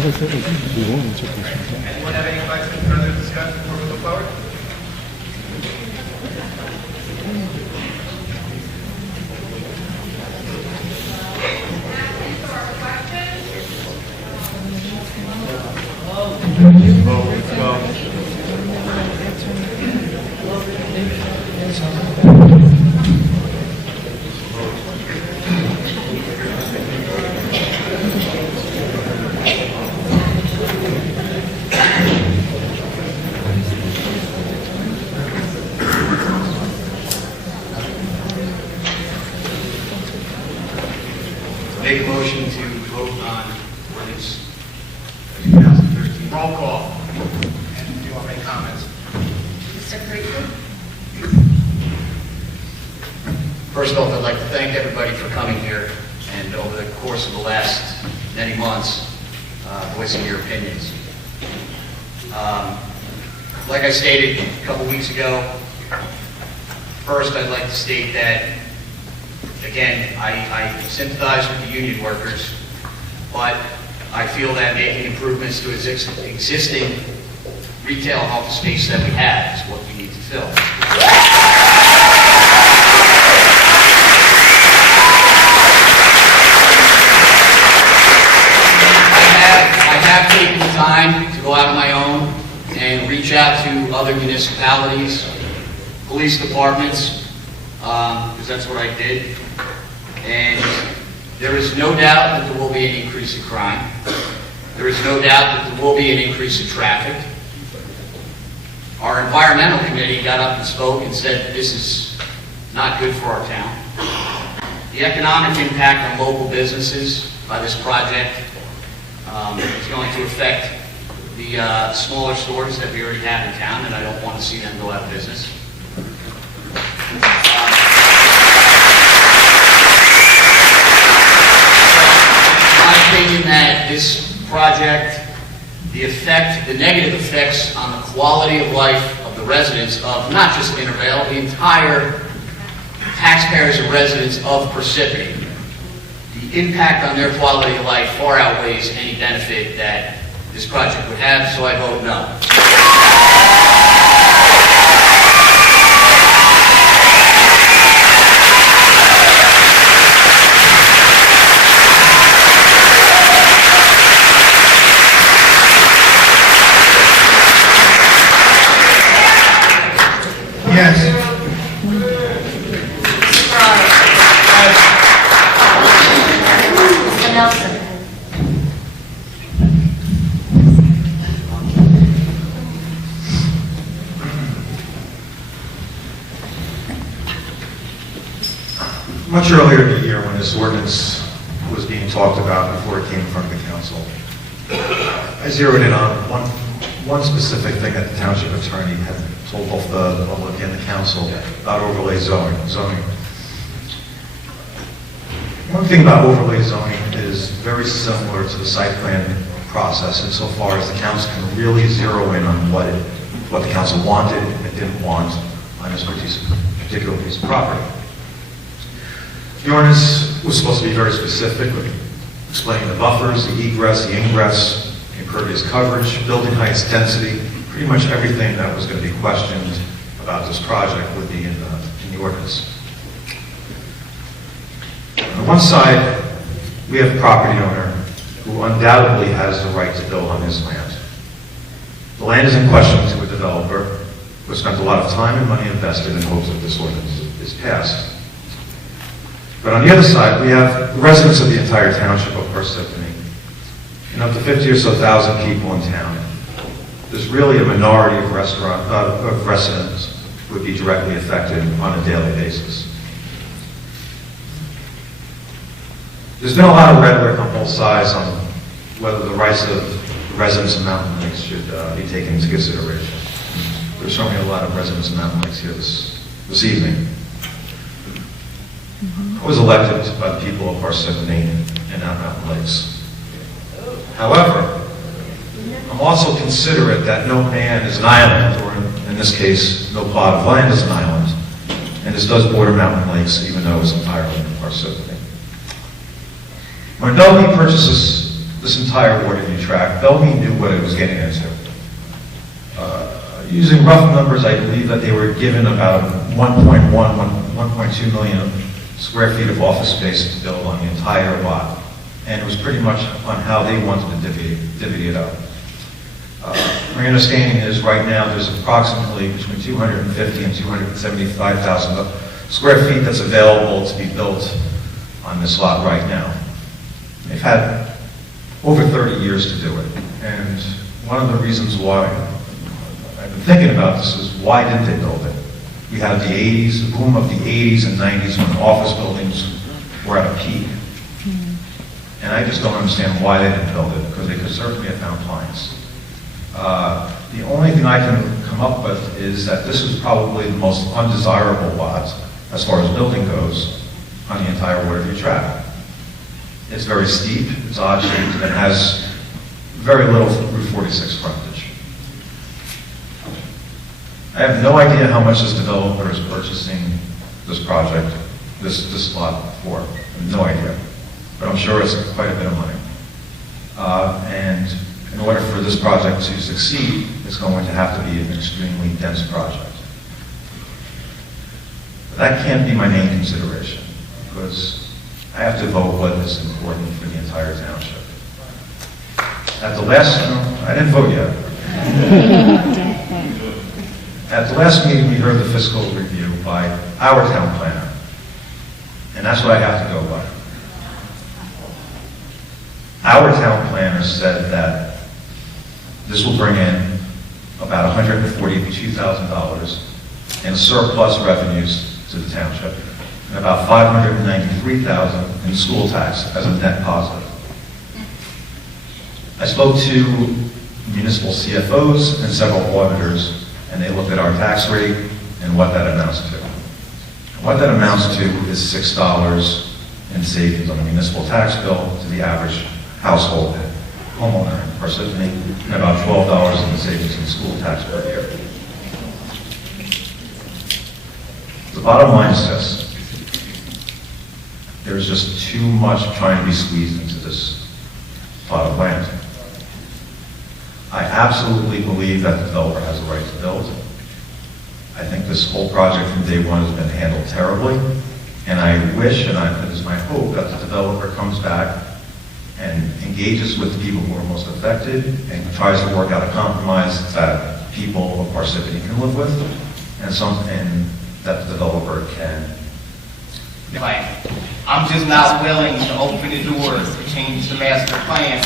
Anyone have any questions, further discussion before we move forward? Make a motion to vote on ordinance 2013. Roll call. And do you want any comments? Mr. Parisi? First off, I'd like to thank everybody for coming here and over the course of the last many months, voicing your opinions. Like I stated a couple weeks ago, first I'd like to state that, again, I sympathize with the union workers, but I feel that making improvements to existing retail and office space that we have is what we need to fill. I have taken the time to go out on my own and reach out to other municipalities, police departments, because that's what I did. And there is no doubt that there will be an increase in crime. There is no doubt that there will be an increase in traffic. Our environmental committee got up and spoke and said this is not good for our town. The economic impact on local businesses by this project is going to affect the smaller stores that we already have in town, and I don't want to see them go out of business. Opinion that this project, the negative effects on the quality of life of the residents of not just Intervale, the entire taxpayers and residents of Parsippany, the impact on their quality of life far outweighs any benefit that this project would have, so I vote no. Yes. Mr. Nelson? Much earlier in the year, when this ordinance was being talked about before it came in front of the council, I zeroed in on one specific thing that the township attorney had told both the public and the council about overlay zoning. One thing about overlay zoning is very similar to the site plan process insofar as the council can really zero in on what the council wanted and didn't want on this particular piece of property. The ordinance was supposed to be very specific, with explaining the buffers, the egress, the ingress, impervious coverage, building heights, density, pretty much everything that was going to be questioned about this project would be in the ordinance. On one side, we have a property owner who undoubtedly has the right to build on his land. The land is in question to a developer who spent a lot of time and money invested in hopes that this ordinance is passed. But on the other side, we have residents of the entire township of Parsippany, and up to 50 or so thousand people in town. There's really a minority of residents who would be directly affected on a daily basis. There's been a lot of rhetoric on both sides on whether the rights of the residents of Mountain Lakes should be taken into consideration. There's certainly a lot of residents of Mountain Lakes here this evening. I was elected by the people of Parsippany and not Mountain Lakes. However, I'm also considerate that no man is an island, or in this case, no plot of land is an island, and this does border Mountain Lakes, even though it's entirely in Parsippany. When Adobe purchases this entire Waterview tract, Bellevue knew what it was getting into. Using rough numbers, I believe that they were given about 1.2 million square feet of office space to build on the entire lot. And it was pretty much on how they wanted to divvy it up. My understanding is right now there's approximately between 250 and 275,000 square feet that's available to be built on this lot right now. They've had over 30 years to do it. And one of the reasons why I've been thinking about this is why didn't they build it? We had the 80s, the boom of the 80s and 90s when office buildings were at a peak. And I just don't understand why they didn't build it, because they could certainly have found clients. The only thing I can come up with is that this is probably the most undesirable lot, as far as building goes, on the entire Waterview tract. It's very steep, it's odd shaped, and it has very little Route 46 frontage. I have no idea how much this developer is purchasing this project, this lot for. I have no idea. But I'm sure it's quite a bit of money. And in order for this project to succeed, it's going to have to be an extremely dense project. But that can't be my main consideration, because I have to vote what is important for the entire township. At the last, I didn't vote yet. At the last meeting, we heard the fiscal review by our town planner. And that's what I have to go by. Our town planner said that this will bring in about $142,000 in surplus revenues to the township, and about $593,000 in school tax as a net positive. I spoke to municipal CFOs and several auditors, and they looked at our tax rate and what that amounts to. What that amounts to is $6 in savings on the municipal tax bill to the average household homeowner in Parsippany, and about $12 in savings in school tax per year. The bottom line is this: there's just too much trying to be squeezed into this plot of land. I absolutely believe that the developer has a right to build. I think this whole project from day one has been handled terribly, and I wish, and it is my hope, that the developer comes back and engages with the people who are most affected and tries to work out a compromise that people of Parsippany can live with, and that the developer can. I'm just not willing to open the doors to change the master plan.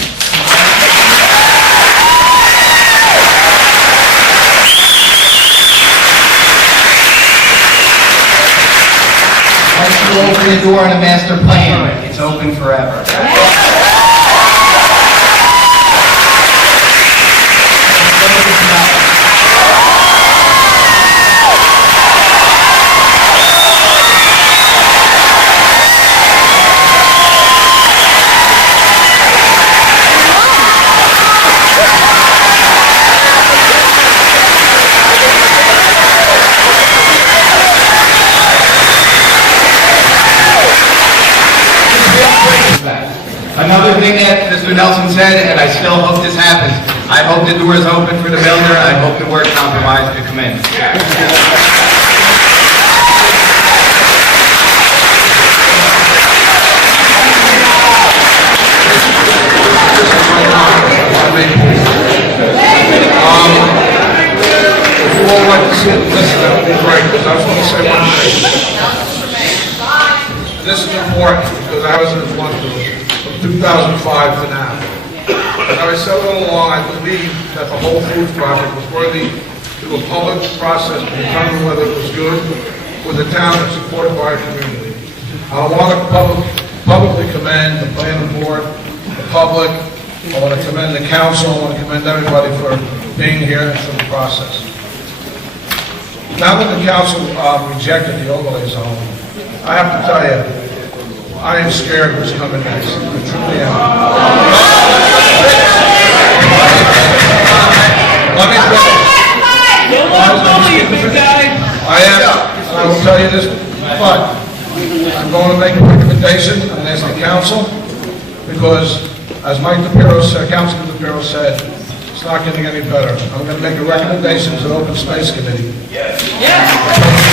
Once you open the door on a master plan, it's open forever. Another thing that Mr. Nelson said, and I still hope this happens, I hope the door is open for the builder, I hope the word compromise to come in. If you all like to sit and listen, that would be great, because I just want to say one thing. This is important, because I was in the front of it. 2005 to now. And I said all along, I believe that the Whole Foods project was worthy to a public process to determine whether it was good for the town and supported by our community. I want to publicly commend the planning board, the public. I want to commend the council. I want to commend everybody for being here and for the process. Now that the council rejected the overlay zone, I have to tell you, I am scared what's coming next. I truly am. Let me finish. I am, and I will tell you this, but I'm going to make a recommendation and ask the council, because as Mike DePiero said, Councilman DePiero said, it's not getting any better. I'm going to make a recommendation to the Open Space Committee. Yes.